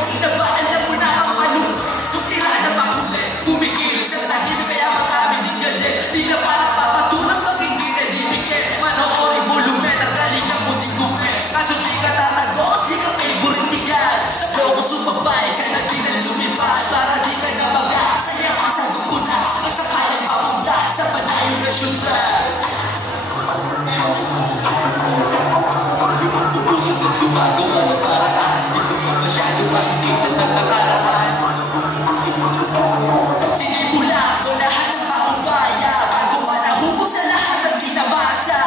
na ba alam mo na ang ano? Nung tirada makuli, pumigil sa tahimik kaya maraming din galit. Di na para papatulang maging ginadibigit. Manoorin volumen, ang galing ng muting gupit. Kaso di ka tatagos, di ka favorite tigan. Sa loob sumabay, ka na di na lumipad. Para di ka na mag-aasaya, masagot ko na. Nasa kayang papunta sa panayon na syudad. Puso na gumagawa ng paraan. Dito mo masyado makikita ng nakaraan. Sinimula ko lahat ng paumbaya bago manahubos sa lahat ng tinabasa.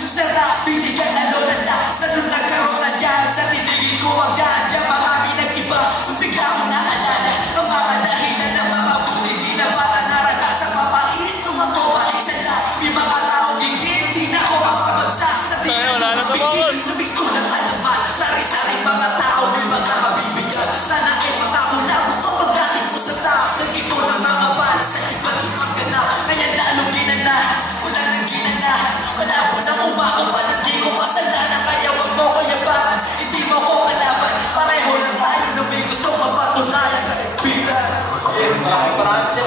Yung sarap, binigyan lalo ng lasa. Nung nagkaroon na dyan, sa tinigil ko ang dyan. Marami nag-iba, kung bigla ko naalala ang mga dahilan ng mga buti. Di na bata naradasang mapait. Nung ako ay isa na, may mga taong higit. Di na ako mapabagsak sa tingnan ng mabigit. Nabis ko lang alaman, sari-sari mga tao, may mga mabibigyan. Sana ay matako lang kung kapag natin ko sa tao. Nag-ito ng mga bala sa iba't ibang ganap. Kaya lalong ginanahan, wala nang ginanahan. Wala ko nang umakawan, hindi ko kasalanan. Kaya wag mo ko yabangan, hindi mo ko kalaban. Pareho lang tayo na may gusto mapatunayan. Kaibigan, maraming